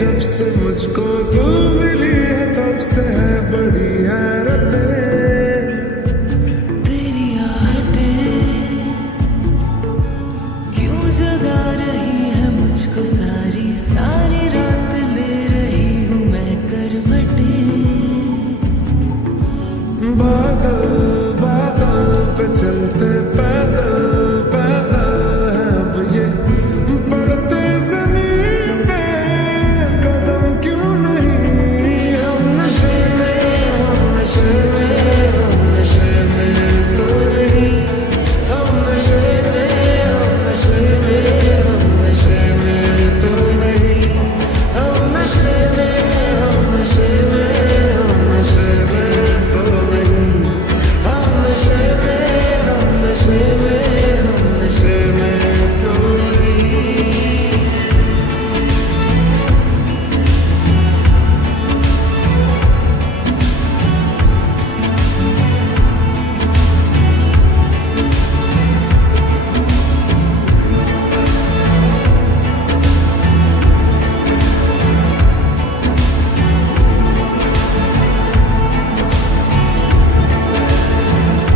जब से मुझको तू मिली है तब से है बड़ी हैरतें तेरी आहटें क्यों जगा रही है मुझको सारी सारी रात ले रही हूँ मैं करवटें। बादल बादल पे चलते पैदल पैदल है अब ये पड़ते जमीन पे कदम क्यों नहीं हम नशे में हम नशे में हम नशे में तो नहीं हम नशे में हम नशे में हम नशे में तो नहीं हम नशे में हम नशे में हम नशे में तो नहीं हम नशे में हम नशे में हम नशे में तो नहीं।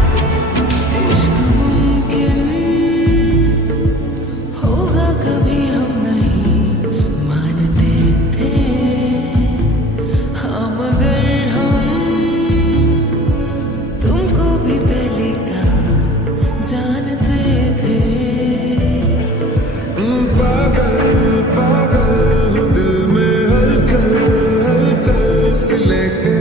इश्क मुमकिन होगा कभी हम नहीं मानते थे हाँ मगर हम तुमको भी पहले का जानते थे। पागल पागल हूँ दिल में हलचल हलचल से लेके